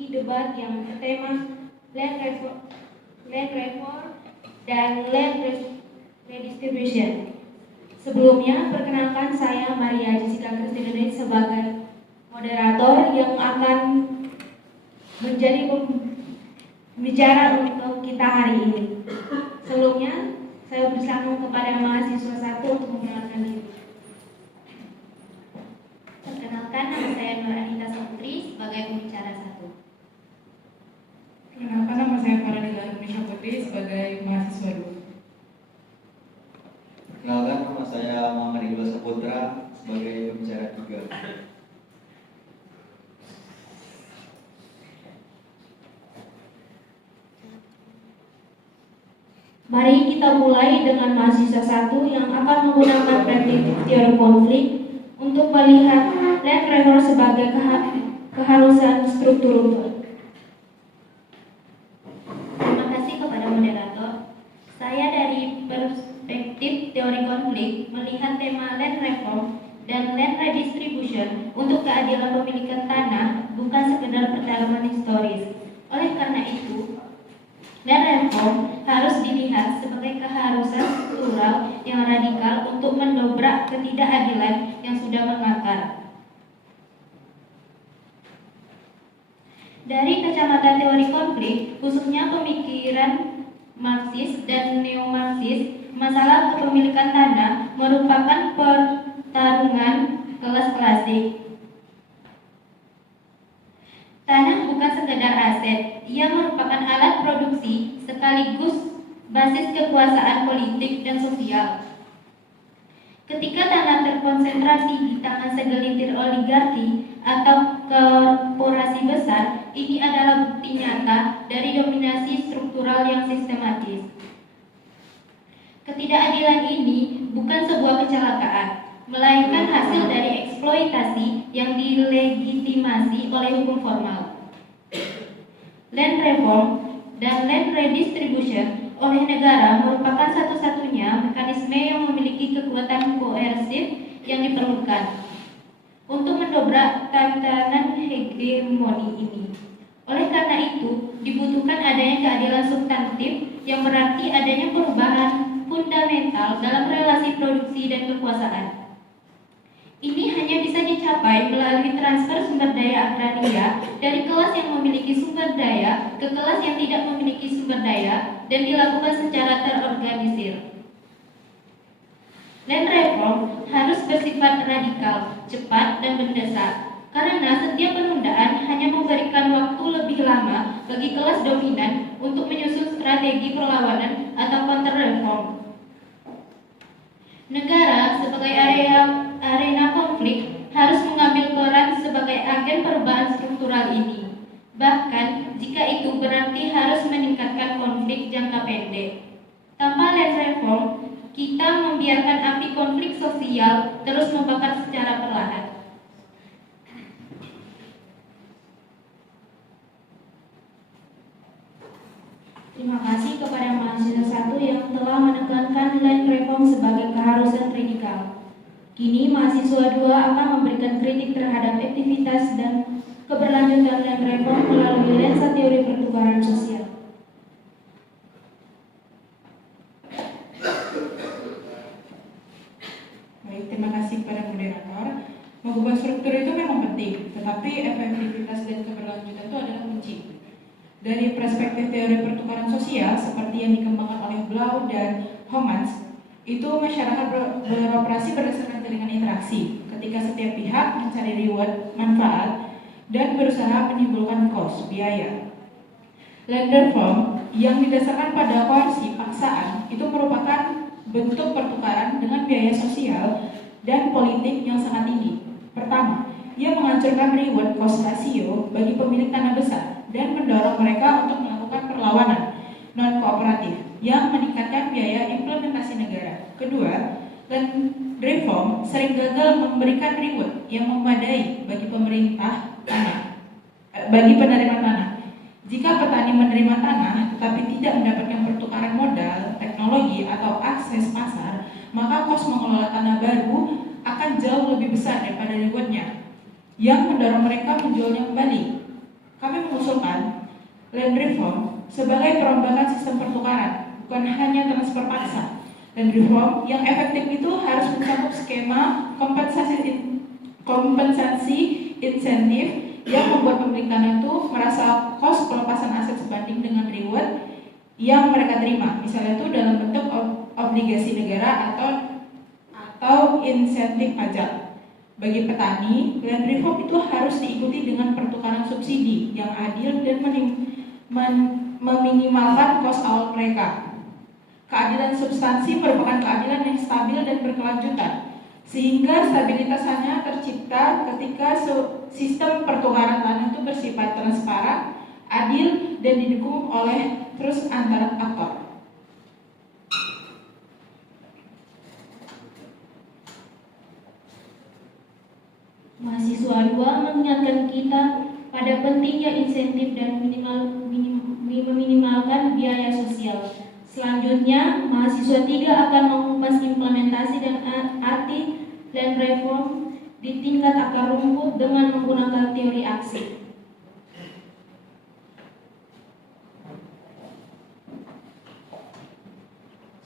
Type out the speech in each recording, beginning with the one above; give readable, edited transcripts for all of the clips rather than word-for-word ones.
memiliki debat yang bertema land reform dan land redistribution. Sebelumnya, perkenalkan saya Maria Jessica Kristina sebagai moderator yang akan menjadi pembicara untuk kita hari ini. Sebelumnya, saya bersama kepada mahasiswa satu untuk memperkenalkan diri. Perkenalkan, nama saya Nur Anita Saputri sebagai pembicara satu. Perkenalkan, nama saya Farah Indonesia Putri sebagai mahasiswa 2. Perkenalkan, nama saya Muhammad Iqbal Saputra sebagai pembicara 3. Mari kita mulai dengan mahasiswa satu yang akan menggunakan prediktif teori konflik untuk melihat land reform sebagai keharusan struktural. Terima kasih kepada moderator. Saya dari perspektif teori konflik melihat tema land reform dan land redistribution untuk keadilan pemilikan tanah bukan sekedar pertarungan historis. Oleh karena itu, land reform harus dilihat sebagai keharusan struktural yang radikal untuk mendobrak ketidakadilan yang sudah mengakar. Dari kacamata teori konflik, khususnya pemikiran Marxis dan neo-Marxis, masalah kepemilikan tanah merupakan pertarungan kelas klasik. Tanah bukan sekedar aset, ia merupakan alat produksi sekaligus basis kekuasaan politik dan sosial. Ketika tanah terkonsentrasi di tangan segelintir oligarki atau korporasi besar, ini adalah bukti nyata dari dominasi struktural yang sistematis. Ketidakadilan ini bukan sebuah kecelakaan, melainkan hasil dari eksploitasi yang dilegitimasi oleh hukum formal. Land reform dan land redistribution oleh negara merupakan satu-satunya mekanisme yang memiliki kekuatan koersif yang diperlukan untuk mendobrak tatanan hegemoni ini. Oleh karena itu, dibutuhkan adanya keadilan substantif yang berarti adanya perubahan fundamental dalam relasi produksi dan kekuasaan. Ini hanya bisa dicapai melalui transfer sumber daya agraria dari kelas yang memiliki sumber daya ke kelas yang tidak memiliki sumber daya dan dilakukan secara terorganisir. Land reform harus bersifat radikal, cepat, dan mendesak, karena setiap penundaan hanya memberikan waktu lebih lama bagi kelas dominan untuk menyusun strategi perlawanan atau counter reform. Negara sebagai arena konflik harus mengambil peran sebagai agen perubahan struktural ini. Bahkan jika itu berarti harus meningkatkan konflik jangka pendek. Tanpa land reform, kita membiarkan api konflik sosial terus membakar secara perlahan. Terima kasih kepada mahasiswa satu yang telah menekankan land reform sebagai keharusan radikal. Kini mahasiswa 2 akan memberikan kritik terhadap aktivitas dan keberlanjutan land reform melalui lensa teori pertukaran sosial. Baik, terima kasih kepada moderator. Mengubah struktur itu memang penting, tetapi efektivitas dan keberlanjutan itu adalah kunci. Dari perspektif teori pertukaran sosial seperti yang dikembangkan oleh Blau dan Homans, itu masyarakat beroperasi berdasarkan jaringan interaksi ketika setiap pihak mencari reward, manfaat, dan berusaha menimbulkan cost, biaya. Land reform yang didasarkan pada koersi paksaan itu merupakan bentuk pertukaran dengan biaya sosial dan politik yang sangat tinggi. Pertama, ia menghancurkan reward cost ratio bagi pemilik tanah besar dan mendorong mereka untuk melakukan perlawanan non-kooperatif yang meningkatkan biaya implementasi negara. Kedua, land reform sering gagal memberikan reward yang memadai bagi pemerintah tanah, bagi penerima tanah. Jika petani menerima tanah tetapi tidak mendapatkan pertukaran modal, teknologi, atau akses pasar, maka kos mengelola tanah baru akan jauh lebih besar daripada rewardnya, yang mendorong mereka menjualnya kembali. Kami mengusulkan land reform sebagai perombakan sistem pertukaran, bukan hanya transfer paksa. Land reform yang efektif itu harus mencakup skema kompensasi insentif yang membuat pemilik tanah itu merasa kos pelepasan aset sebanding dengan reward yang mereka terima, misalnya itu dalam bentuk obligasi negara atau insentif pajak. Bagi petani, land reform itu harus diikuti dengan pertukaran subsidi yang adil dan meminimalkan kos awal mereka. Keadilan substansi merupakan keadilan yang stabil dan berkelanjutan, sehingga stabilitas hanya tercipta ketika sistem pertukaran tanah itu bersifat transparan, adil, dan didukung oleh terus antara aktor. Mahasiswa 2 mengingatkan kita pada pentingnya insentif dan meminimalkan biaya sosial. Selanjutnya, mahasiswa 3 akan mengupas implementasi dan arti land reform di tingkat akar rumput dengan menggunakan teori aksi.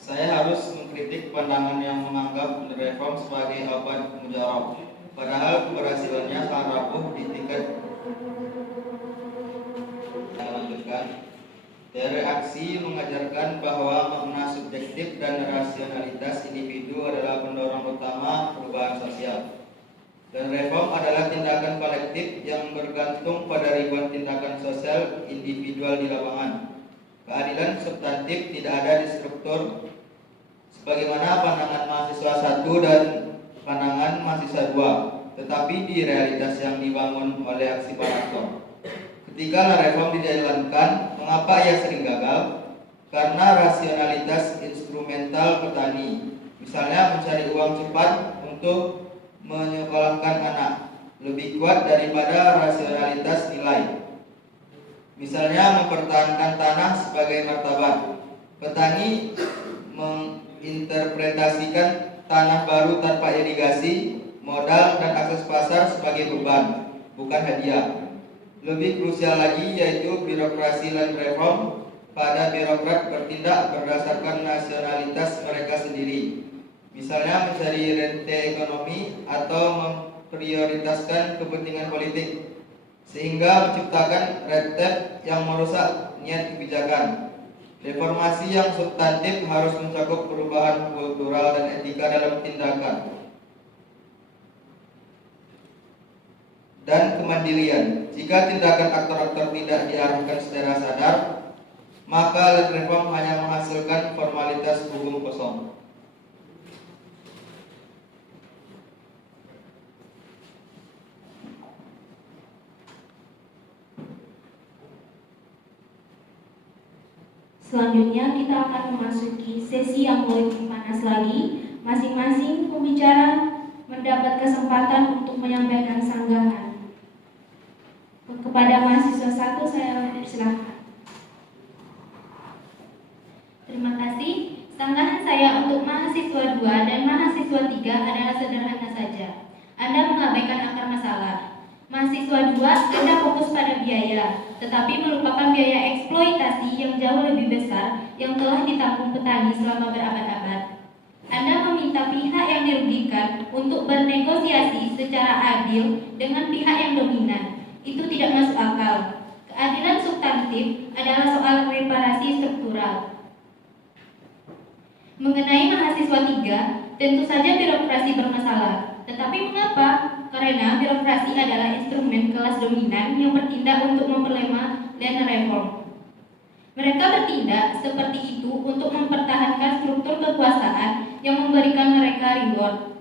Saya harus mengkritik pandangan yang menganggap reform sebagai obat mujarab, padahal keberhasilannya sangat rapuh di tingkat. Saya lanjutkan. Teori aksi mengajarkan bahwa makna subjektif dan rasionalitas individu adalah pendorong utama perubahan sosial. Dan reform adalah tindakan kolektif yang bergantung pada ribuan tindakan sosial individual di lapangan. Keadilan substantif tidak ada di struktur sebagaimana pandangan mahasiswa 1 dan pandangan mahasiswa 2, tetapi di realitas yang dibangun oleh aksi para aktor. Ketika reform dijalankan, mengapa ia sering gagal? Karena rasionalitas instrumental petani, misalnya mencari uang cepat untuk menyekolahkan anak, lebih kuat daripada rasionalitas nilai. Misalnya mempertahankan tanah sebagai martabat. Petani menginterpretasikan tanah baru tanpa irigasi, modal, dan akses pasar sebagai beban, bukan hadiah. Lebih krusial lagi yaitu birokrasi land reform. Pada birokrat bertindak berdasarkan nasionalitas mereka sendiri, misalnya mencari rente ekonomi atau memprioritaskan kepentingan politik, sehingga menciptakan red tape yang merusak niat kebijakan. Reformasi yang substantif harus mencakup perubahan kultural dan etika dalam tindakan dan kemandirian. Jika tindakan aktor-aktor tidak diarahkan secara sadar, maka land reform hanya menghasilkan formalitas hukum kosong. Selanjutnya kita akan memasuki sesi yang lebih panas lagi. Masing-masing pembicara mendapat kesempatan untuk menyampaikan sanggahan. Kepada mahasiswa 1 saya persilahkan. Terima kasih. Sanggahan saya untuk mahasiswa 2 dan mahasiswa 3 adalah sederhana saja. Anda mengabaikan akar masalah. Mahasiswa 2, Anda fokus pada biaya, tetapi melupakan biaya eksploitasi yang jauh lebih besar yang telah ditanggung petani selama berabad-abad. Anda meminta pihak yang dirugikan untuk bernegosiasi secara adil dengan pihak yang dominan. Itu tidak masuk akal. Keadilan substantif adalah soal reparasi struktural. Mengenai mahasiswa 3, tentu saja birokrasi bermasalah. Tetapi mengapa? Karena birokrasi adalah instrumen kelas dominan yang bertindak untuk memperlemah land reform. Mereka bertindak seperti itu untuk mempertahankan struktur kekuasaan yang memberikan mereka reward.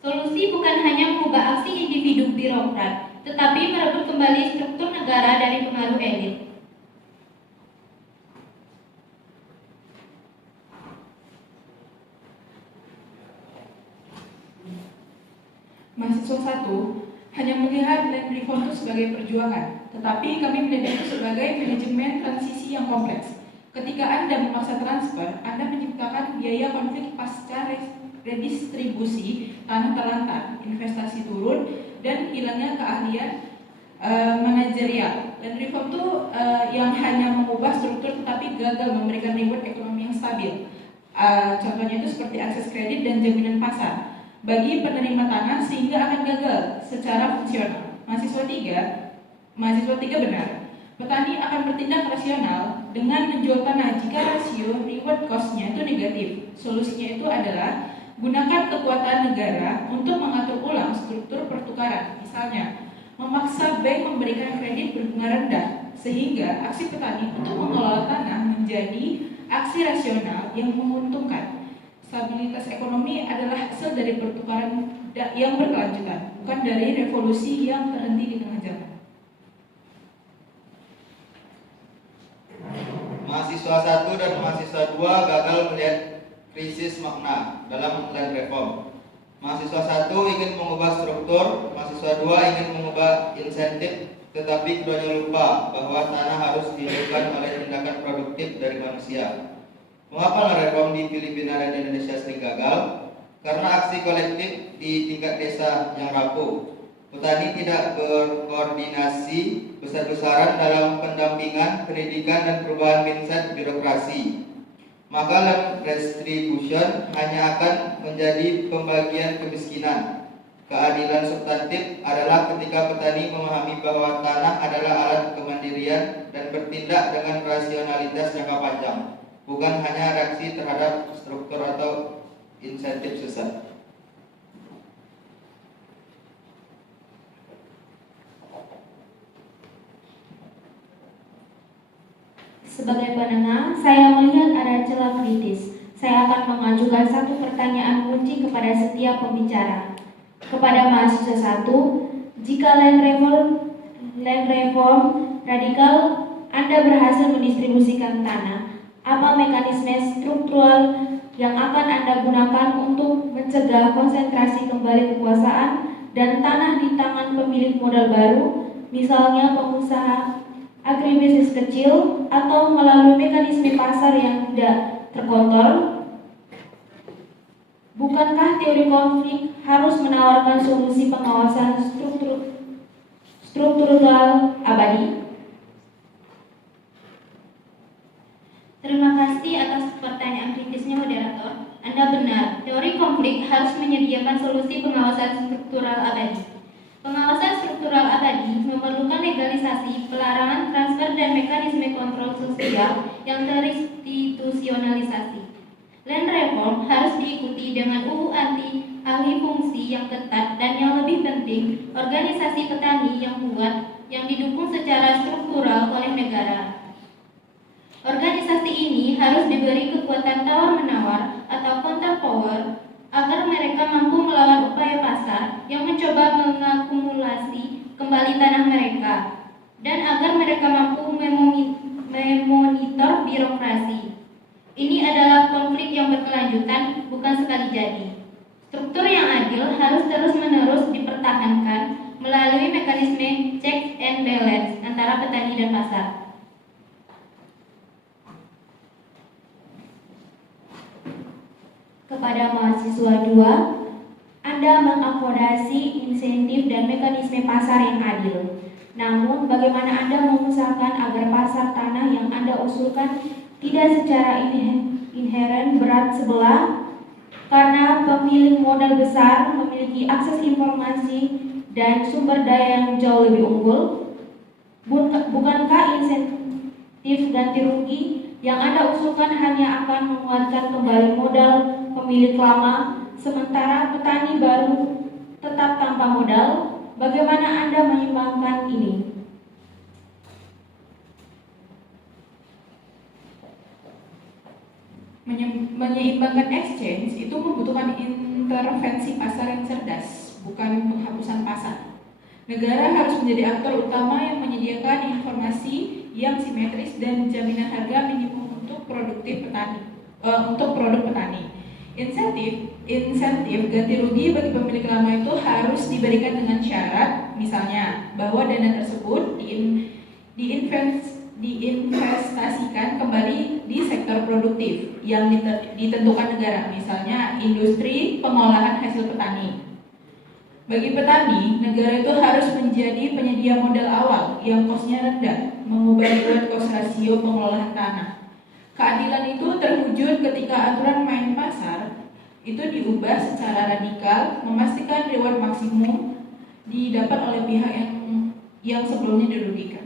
Solusi bukan hanya mengubah aksi individu birokrat, tetapi merebut kembali struktur negara dari pengaruh elit. Mahasiswa 1 hanya melihat land reform itu sebagai perjuangan, tetapi kami melihat itu sebagai manajemen transisi yang kompleks. Ketika Anda memaksa transfer, Anda menciptakan biaya konflik pasca redistribusi, tanah terlantar, investasi turun, dan hilangnya keahlian manajerial. Land reform itu yang hanya mengubah struktur tetapi gagal memberikan reward ekonomi yang stabil. Contohnya itu seperti akses kredit dan jaminan pasar bagi penerima tanah sehingga akan gagal secara fungsional. Mahasiswa 3 benar. Petani akan bertindak rasional dengan menjual tanah jika rasio reward cost-nya itu negatif. Solusinya itu adalah gunakan kekuatan negara untuk mengatur ulang struktur pertukaran. Misalnya, memaksa bank memberikan kredit berbunga rendah sehingga aksi petani untuk mengelola tanah menjadi aksi rasional yang menguntungkan. Stabilitas ekonomi adalah hasil dari pertukaran yang berkelanjutan, bukan dari revolusi yang terhenti di tengah jalan. Mahasiswa 1 dan mahasiswa 2 gagal melihat krisis makna dalam land reform. Mahasiswa 1 ingin mengubah struktur, mahasiswa 2 ingin mengubah insentif, tetapi keduanya lupa bahwa tanah harus dihidupkan oleh tindakan produktif dari manusia. Mengapa land reform di Filipina dan Indonesia sering gagal? Karena aksi kolektif di tingkat desa yang rapuh. Petani tidak berkoordinasi besar-besaran dalam pendampingan, pendidikan, dan perubahan mindset birokrasi. Maka land redistribution hanya akan menjadi pembagian kemiskinan. Keadilan substantif adalah ketika petani memahami bahwa tanah adalah alat kemandirian dan bertindak dengan rasionalitas jangka panjang, bukan hanya reaksi terhadap struktur atau insentif sesat. Sebagai penengah, saya melihat ada celah kritis. Saya akan mengajukan satu pertanyaan kunci kepada setiap pembicara. Kepada mahasiswa 1, jika land reform radikal Anda berhasil mendistribusikan tanah, apa mekanisme struktural yang akan Anda gunakan untuk mencegah konsentrasi kembali kekuasaan dan tanah di tangan pemilik modal baru, misalnya pengusaha agribisnis kecil, atau melalui mekanisme pasar yang tidak terkontrol? Bukankah teori konflik harus menawarkan solusi pengawasan struktural abadi? Terima kasih atas pertanyaan kritisnya, moderator. Anda benar, teori konflik harus menyediakan solusi pengawasan struktural abadi. Pengawasan struktural abadi memerlukan legalisasi, pelarangan transfer, dan mekanisme kontrol sosial yang terinstitusionalisasi. Land reform harus diikuti dengan UU alih fungsi yang ketat dan yang lebih penting, organisasi petani yang kuat yang didukung secara struktural oleh negara. Organisasi ini harus diberi kekuatan tawar-menawar atau counter power agar mereka mampu melawan upaya pasar yang mencoba mengakumulasi kembali tanah mereka, dan agar mereka mampu memonitor birokrasi. Ini adalah konflik yang berkelanjutan, bukan sekali jadi. Struktur yang adil harus terus-menerus dipertahankan melalui mekanisme check and balance antara petani dan pasar. Kepada mahasiswa 2, Anda mengakomodasi insentif dan mekanisme pasar yang adil. Namun, bagaimana Anda mengusahakan agar pasar tanah yang Anda usulkan tidak secara inheren berat sebelah karena pemilik modal besar memiliki akses informasi dan sumber daya yang jauh lebih unggul? Bukankah insentif ganti rugi yang Anda usulkan hanya akan menguatkan kembali modal pemilik lama, sementara petani baru tetap tanpa modal? Bagaimana Anda menyeimbangkan ini? Menyeimbangkan exchange itu membutuhkan intervensi pasar yang cerdas, bukan penghapusan pasar. Negara harus menjadi aktor utama yang menyediakan informasi yang simetris dan jaminan harga minimum untuk produk petani. Insentif ganti rugi bagi pemilik lama itu harus diberikan dengan syarat, misalnya bahwa dana tersebut diinvestasikan kembali di sektor produktif yang ditentukan negara, misalnya industri pengolahan hasil petani. Bagi petani, negara itu harus menjadi penyedia modal awal yang kosnya rendah, mengubah reward cost ratio pengelolaan tanah. Keadilan itu terwujud ketika aturan main pasar itu diubah secara radikal, memastikan reward maksimum didapat oleh pihak yang sebelumnya dirugikan.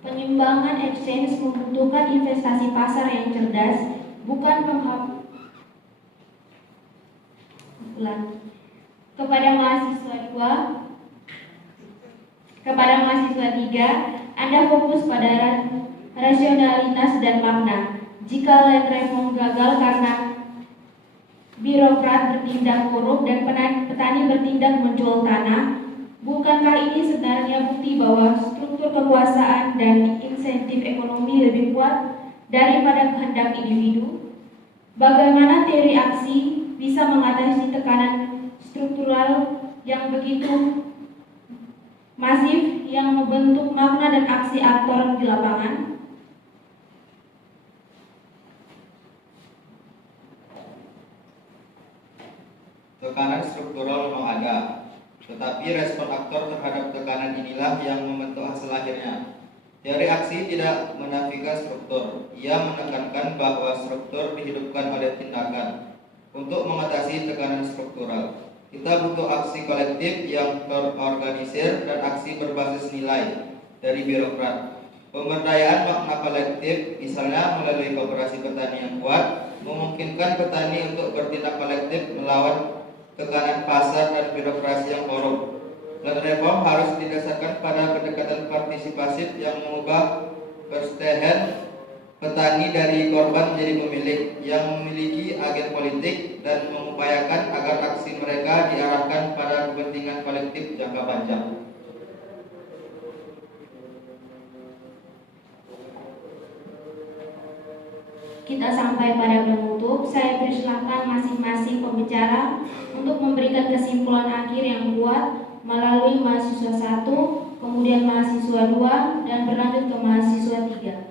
Penyeimbangan exchange membutuhkan investasi pasar yang cerdas, bukan kepada mahasiswa 3, Anda fokus pada rasionalitas dan makna. Jika land reform gagal karena birokrat bertindak korup dan petani bertindak menjual tanah, bukankah ini sebenarnya bukti bahwa struktur kekuasaan dan insentif ekonomi lebih kuat daripada kehendak individu? Bagaimana teori aksi bisa mengatasi tekanan struktural yang begitu masif yang membentuk makna dan aksi aktor di lapangan? Tekanan struktural memang ada, tetapi respon aktor terhadap tekanan inilah yang membentuk hasil akhirnya. Teori aksi tidak menafikan struktur, ia menekankan bahwa struktur dihidupkan oleh tindakan. Untuk mengatasi tekanan struktural, kita butuh aksi kolektif yang terorganisir dan aksi berbasis nilai dari birokrat. Pemberdayaan makna kolektif, misalnya melalui koperasi petani yang kuat, memungkinkan petani untuk bertindak kolektif melawan tekanan pasar dan birokrasi yang korup. Land reform harus didasarkan pada pendekatan partisipasif yang mengubah persetehan petani dari korban menjadi pemilik yang memiliki agen politik dan mengupayakan agar aksi mereka diarahkan pada kepentingan kolektif jangka panjang. Kita sampai pada penutup. Saya persilakan masing-masing pembicara untuk memberikan kesimpulan akhir yang kuat melalui mahasiswa 1, kemudian mahasiswa 2, dan berlanjut ke mahasiswa 3.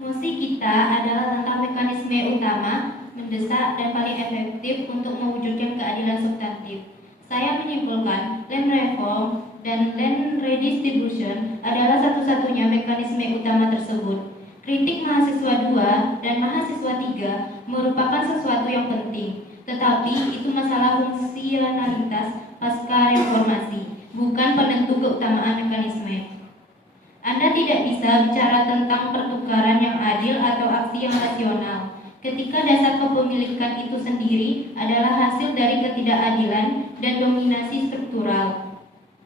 Mosi kita adalah tentang mekanisme utama, mendesak, dan paling efektif untuk mewujudkan keadilan substantif. Saya menyimpulkan land reform dan land redistribution adalah satu-satunya mekanisme utama tersebut. Kritik mahasiswa 2 dan mahasiswa 3 merupakan sesuatu yang penting, tetapi itu masalah fungsionalitas pasca reformasi, bukan penentu keutamaan mekanisme. Anda tidak bisa bicara tentang pertukaran yang adil atau aksi yang rasional ketika dasar kepemilikan itu sendiri adalah hasil dari ketidakadilan dan dominasi struktural.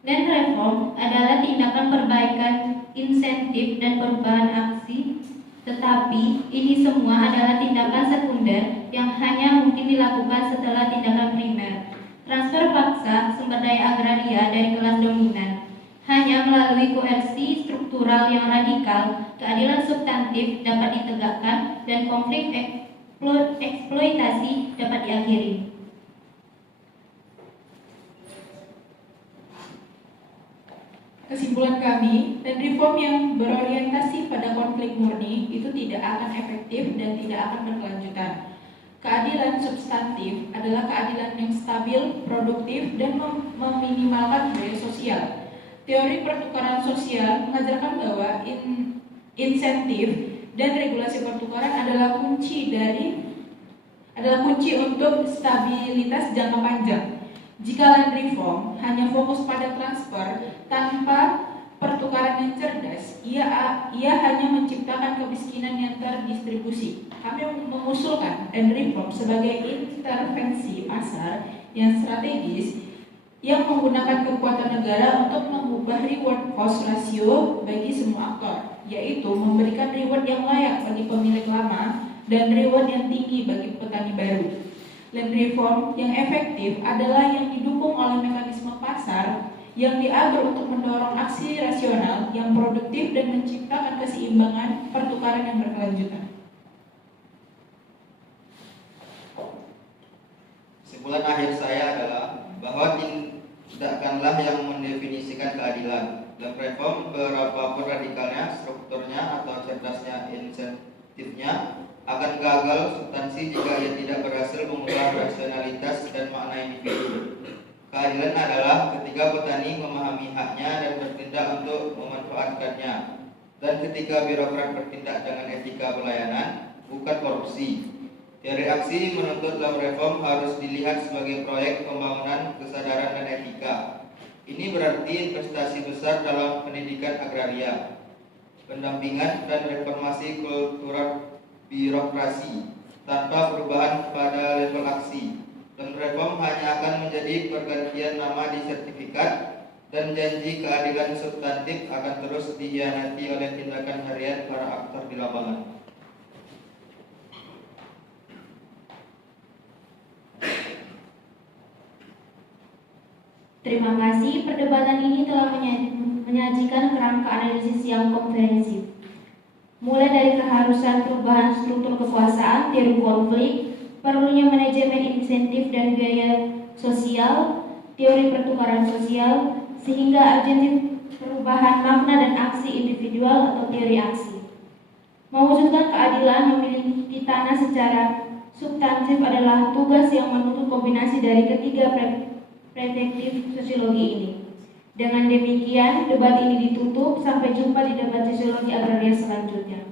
Land reform adalah tindakan perbaikan insentif dan perubahan aksi, tetapi ini semua adalah tindakan sekunder yang hanya mungkin dilakukan setelah tindakan primer. Transfer paksa sumber daya agraria dari kelas dominan. Hanya melalui koersi struktural yang radikal, keadilan substantif dapat ditegakkan dan konflik eksploitasi dapat diakhiri. Kesimpulan kami, land reform yang berorientasi pada konflik murni itu tidak akan efektif dan tidak akan berkelanjutan. Keadilan substantif adalah keadilan yang stabil, produktif, dan meminimalkan biaya sosial. Teori pertukaran sosial mengajarkan bahwa insentif dan regulasi pertukaran adalah kunci untuk stabilitas jangka panjang. Jika land reform hanya fokus pada transfer tanpa pertukaran yang cerdas, ia hanya menciptakan kemiskinan yang terdistribusi. Kami mengusulkan land reform sebagai intervensi pasar yang strategis yang menggunakan kekuatan negara untuk mengubah reward cost ratio bagi semua aktor, yaitu memberikan reward yang layak bagi pemilik lama dan reward yang tinggi bagi petani baru. Land reform yang efektif adalah yang didukung oleh mekanisme pasar yang diatur untuk mendorong aksi rasional yang produktif dan menciptakan keseimbangan pertukaran yang berkelanjutan. Kesimpulan akhir saya adalah bahwa tindakanlah yang mendefinisikan keadilan. Land objektifnya akan gagal substansi jika ia tidak berhasil mengubah rasionalitas dan makna individu. Keadilan adalah ketika petani memahami haknya dan bertindak untuk memanfaatkannya, dan ketika birokrat bertindak dengan etika pelayanan, bukan korupsi. Teori aksi menuntut dalam reform harus dilihat sebagai proyek pembangunan kesadaran dan etika. Ini berarti investasi besar dalam pendidikan agraria, pendampingan dan reformasi kultural birokrasi tanpa perubahan pada level aksi. Dan reform hanya akan menjadi pergantian nama di sertifikat, dan janji keadilan substantif akan terus dikhianati oleh tindakan harian para aktor di lapangan. Terima kasih, perdebatan ini telah menyajikan kerangka analisis yang komprehensif. Mulai dari keharusan perubahan struktur kekuasaan, teori konflik, perlunya manajemen insentif dan biaya sosial, teori pertukaran sosial, sehingga urgensi perubahan makna dan aksi individual atau teori aksi. Mewujudkan keadilan memiliki tanah secara substantif adalah tugas yang menuntut kombinasi dari ketiga perspektif sosiologi ini. Dengan demikian, debat ini ditutup. Sampai jumpa di debat sosiologi agraria selanjutnya.